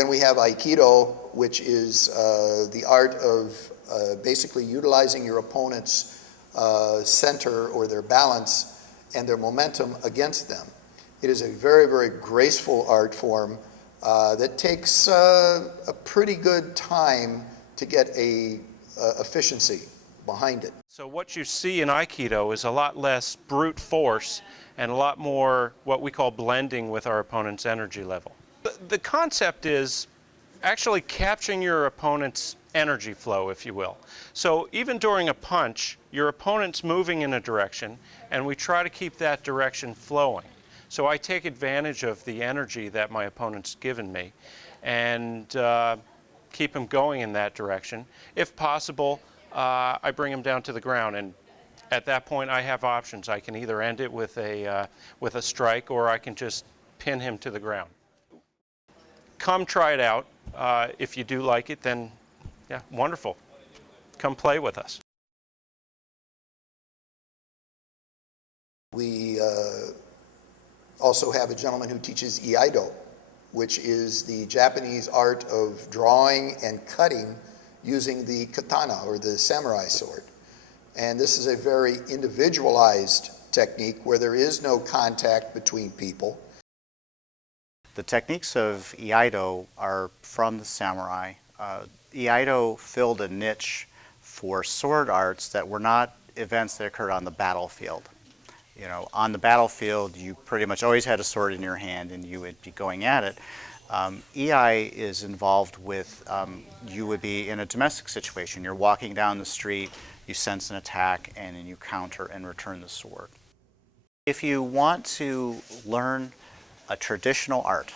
Then we have Aikido, which is the art of basically utilizing your opponent's center or their balance and their momentum against them. It is a very, very graceful art form that takes a pretty good time to get a efficiency behind it. So what you see in Aikido is a lot less brute force and a lot more what we call blending with our opponent's energy level. The concept is actually capturing your opponent's energy flow, if you will. So even during a punch, your opponent's moving in a direction, and we try to keep that direction flowing. So I take advantage of the energy that my opponent's given me and keep him going in that direction. If possible, I bring him down to the ground, and at that point I have options. I can either end it with a strike, or I can just pin him to the ground. Come try it out. If you do like it, then yeah, wonderful. Come play with us. We also have a gentleman who teaches Iaido, which is the Japanese art of drawing and cutting using the katana, or the samurai sword. And this is a very individualized technique where there is no contact between people. The techniques of Iaido are from the samurai. Iaido filled a niche for sword arts that were not events that occurred on the battlefield. You know, on the battlefield, you pretty much always had a sword in your hand and you would be going at it. Iai is involved with, you would be in a domestic situation. You're walking down the street, you sense an attack, and then you counter and return the sword. If you want to learn a traditional art,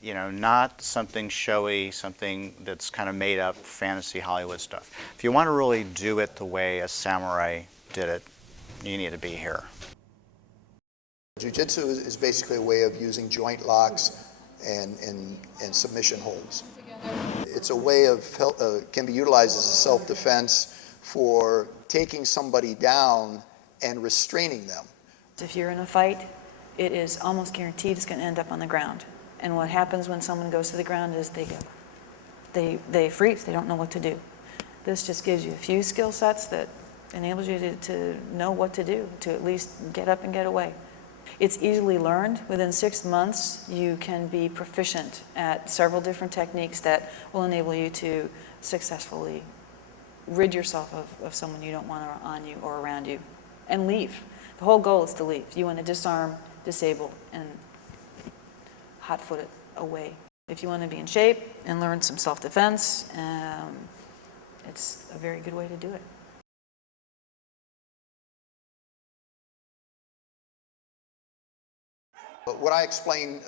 you know, not something showy, something that's kind of made up fantasy Hollywood stuff. If you want to really do it the way a samurai did it, you need to be here. Jiu-Jitsu is basically a way of using joint locks and submission holds. It's a way of, can be utilized as a self-defense for taking somebody down and restraining them. If you're in a fight, it is almost guaranteed it's going to end up on the ground. And what happens when someone goes to the ground is they freeze, they don't know what to do. This just gives you a few skill sets that enables you to know what to do, to at least get up and get away. It's easily learned. Within 6 months, you can be proficient at several different techniques that will enable you to successfully rid yourself of someone you don't want on you or around you, and leave. The whole goal is to leave. You want to disarm, disable, and hot-foot it away. If you want to be in shape and learn some self-defense, it's a very good way to do it. But what I explain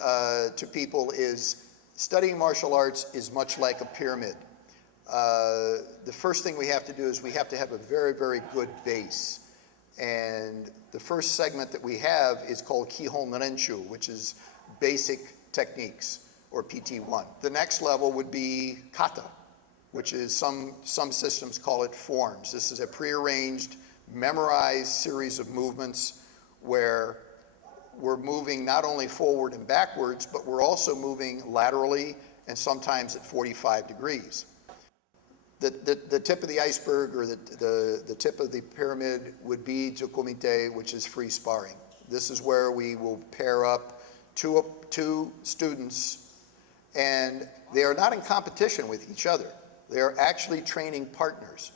to people is studying martial arts is much like a pyramid. The first thing we have to do is we have to have a very, very good base. And the first segment that we have is called Kihon-Renshu, which is basic techniques, or PT1. The next level would be kata, which is some systems call it forms. This is a prearranged, memorized series of movements where we're moving not only forward and backwards, but we're also moving laterally and sometimes at 45 degrees. The tip of the iceberg, or the tip of the pyramid, would be Jokomite, which is free sparring. This is where we will pair up two students, and they are not in competition with each other. They are actually training partners.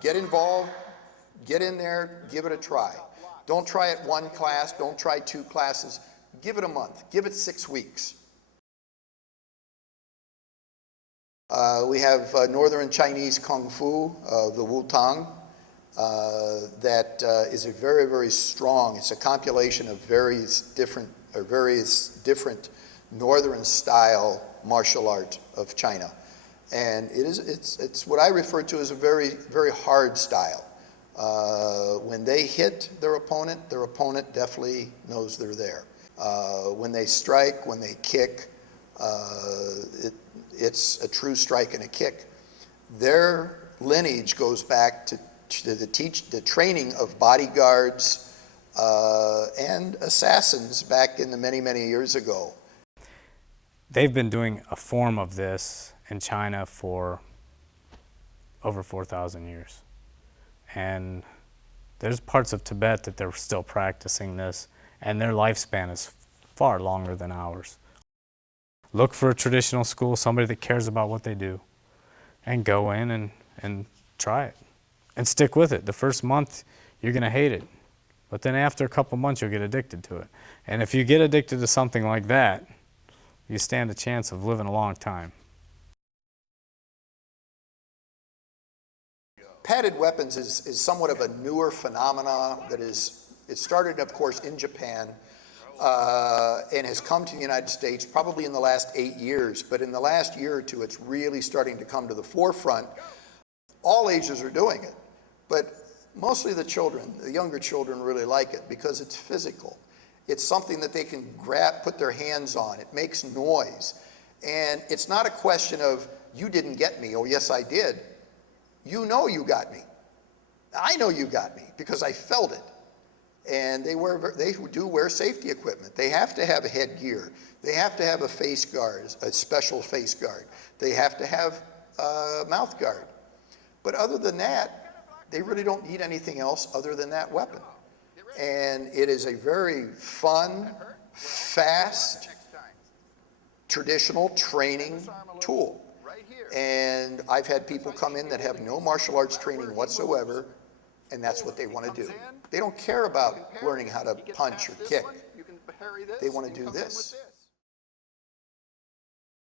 Get involved, get in there, give it a try. Don't try it one class, don't try 2 classes. Give it a month, give it 6 weeks. We have Northern Chinese Kung Fu, the Wutang, that is a very, very strong, it's a compilation of various different northern style martial art of China. And it's what I refer to as a very, very hard style. When they hit their opponent definitely knows they're there. When they strike, when they kick, it's a true strike and a kick. Their lineage goes back to the training of bodyguards and assassins back in the many, many years ago. they've been doing a form of this in China for over 4,000 years. And there's parts of Tibet that they're still practicing this, and their lifespan is far longer than ours. Look for a traditional school, somebody that cares about what they do, and go in and try it. And stick with it. The first month, you're going to hate it. But then after a couple months, you'll get addicted to it. And if you get addicted to something like that, you stand a chance of living a long time. Padded weapons is somewhat of a newer phenomena that it started, of course, in Japan and has come to the United States probably in the last 8 years. But in the last year or two, it's really starting to come to the forefront. All ages are doing it, but mostly the children, the younger children really like it because it's physical. It's something that they can grab, put their hands on. It makes noise. And it's not a question of, you didn't get me. Oh, yes, I did. You know you got me. I know you got me because I felt it. And they do wear safety equipment. They have to have a headgear. They have to have a face guard, a special face guard. They have to have a mouth guard. But other than that, they really don't need anything else other than that weapon. And it is a very fun, fast, traditional training tool. And I've had people come in that have no martial arts training whatsoever, and that's what they want to do. They don't care about learning how to punch or kick. They want to do this.